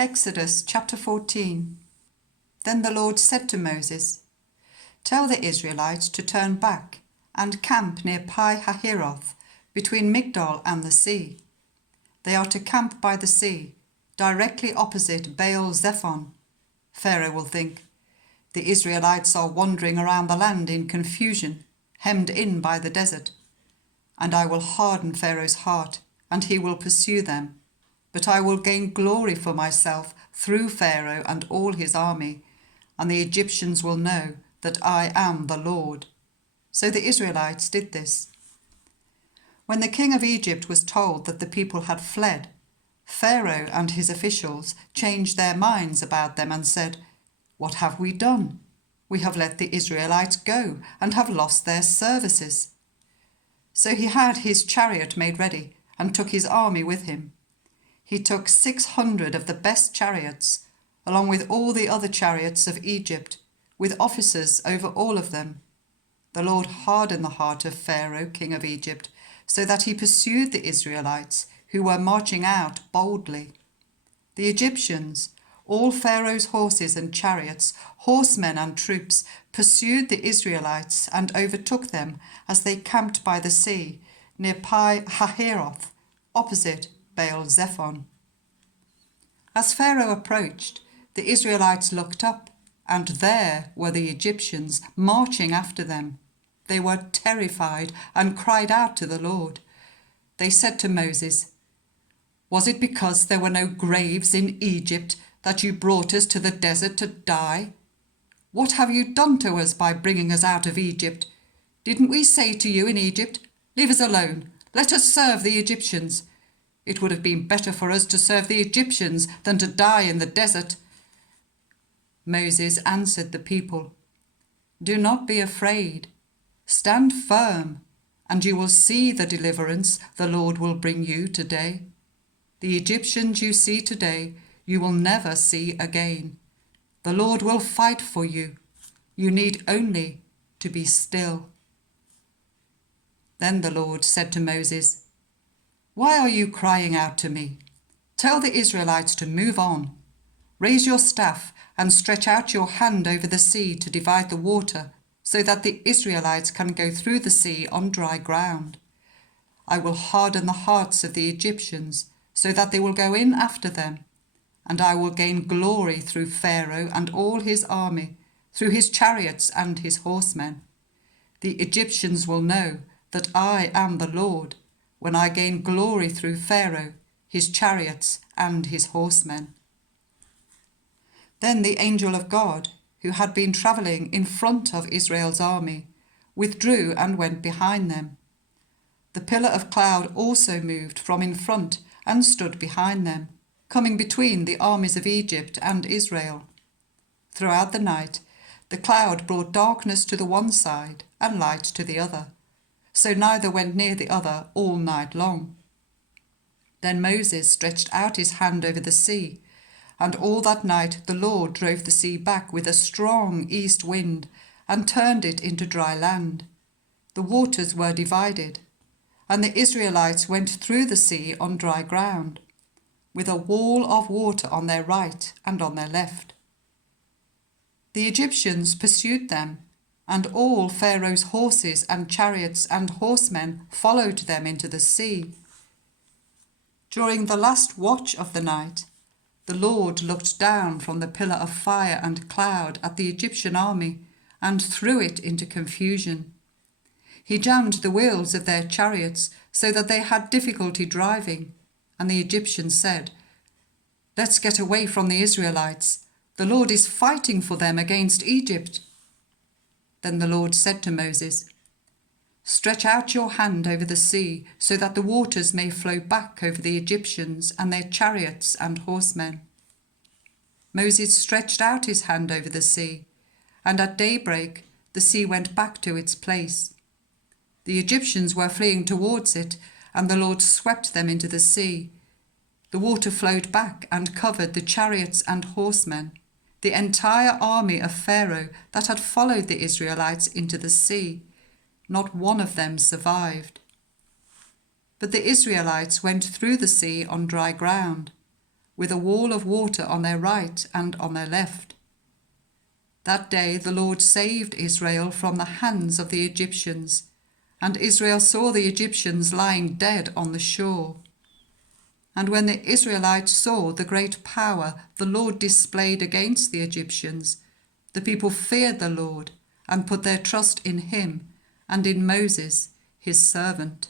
Exodus chapter 14. Then the Lord said to Moses, "Tell the Israelites to turn back and camp near Pi-hahiroth, between Migdol and the sea. They are to camp by the sea, directly opposite Baal-zephon. Pharaoh will think, the Israelites are wandering around the land in confusion, hemmed in by the desert. And I will harden Pharaoh's heart, and he will pursue them. But I will gain glory for myself through Pharaoh and all his army, and the Egyptians will know that I am the Lord." So the Israelites did this. When the king of Egypt was told that the people had fled, Pharaoh and his officials changed their minds about them and said, "What have we done? We have let the Israelites go and have lost their services." So he had his chariot made ready and took his army with him. He took 600 of the best chariots, along with all the other chariots of Egypt, with officers over all of them. The Lord hardened the heart of Pharaoh, king of Egypt, so that he pursued the Israelites, who were marching out boldly. The Egyptians, all Pharaoh's horses and chariots, horsemen and troops, pursued the Israelites and overtook them as they camped by the sea, near Pi-hahiroth, opposite Baal-zephon. As Pharaoh approached, the Israelites looked up, and there were the Egyptians marching after them. They were terrified and cried out to the Lord. They said to Moses, "Was it because there were no graves in Egypt that you brought us to the desert to die? What have you done to us by bringing us out of Egypt? Didn't we say to you in Egypt, 'Leave us alone, let us serve the Egyptians'? It would have been better for us to serve the Egyptians than to die in the desert." Moses answered the people, "Do not be afraid. Stand firm, and you will see the deliverance the Lord will bring you today. The Egyptians you see today, you will never see again. The Lord will fight for you. You need only to be still." Then the Lord said to Moses, "Why are you crying out to me? Tell the Israelites to move on. Raise your staff and stretch out your hand over the sea to divide the water, so that the Israelites can go through the sea on dry ground. I will harden the hearts of the Egyptians, so that they will go in after them, and I will gain glory through Pharaoh and all his army, through his chariots and his horsemen. The Egyptians will know that I am the Lord, when I gain glory through Pharaoh, his chariots and his horsemen." Then the angel of God, who had been travelling in front of Israel's army, withdrew and went behind them. The pillar of cloud also moved from in front and stood behind them, coming between the armies of Egypt and Israel. Throughout the night, the cloud brought darkness to the one side and light to the other, so neither went near the other all night long. Then Moses stretched out his hand over the sea, and all that night the Lord drove the sea back with a strong east wind and turned it into dry land. The waters were divided, and the Israelites went through the sea on dry ground, with a wall of water on their right and on their left. The Egyptians pursued them, and all Pharaoh's horses and chariots and horsemen followed them into the sea. During the last watch of the night, the Lord looked down from the pillar of fire and cloud at the Egyptian army and threw it into confusion. He jammed the wheels of their chariots so that they had difficulty driving, and the Egyptians said, "Let's get away from the Israelites. The Lord is fighting for them against Egypt." Then the Lord said to Moses, "Stretch out your hand over the sea so that the waters may flow back over the Egyptians and their chariots and horsemen." Moses stretched out his hand over the sea, and at daybreak the sea went back to its place. The Egyptians were fleeing towards it, and the Lord swept them into the sea. The water flowed back and covered the chariots and horsemen, the entire army of Pharaoh that had followed the Israelites into the sea. Not one of them survived. But the Israelites went through the sea on dry ground, with a wall of water on their right and on their left. That day the Lord saved Israel from the hands of the Egyptians, and Israel saw the Egyptians lying dead on the shore. And when the Israelites saw the great power the Lord displayed against the Egyptians, the people feared the Lord and put their trust in him and in Moses, his servant.